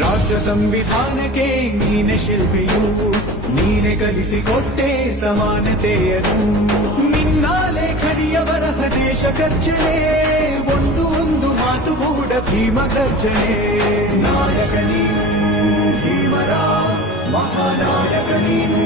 ರಾಷ್ಟ್ರ ಸಂವಿಧಾನಕ್ಕೆ ನೀನೆ ಶಿಲ್ಪಿಯು, ನೀನೆ ಕಲಿಸಿಕೊಟ್ಟೆ ಸಮಾನತೆಯನ್ನು. ನಿನ್ನ ಲೇಖನಿಯ ಬರಹ ದೇಶ ಗರ್ಜನೆ, ಒಂದು ಒಂದು ಮಾತು ಕೂಡ ಭೀಮ ಗರ್ಜನೆ. ನಾಯಕ ನೀನು ಭೀಮರ, ಮಹಾನಾಯಕ ನೀನು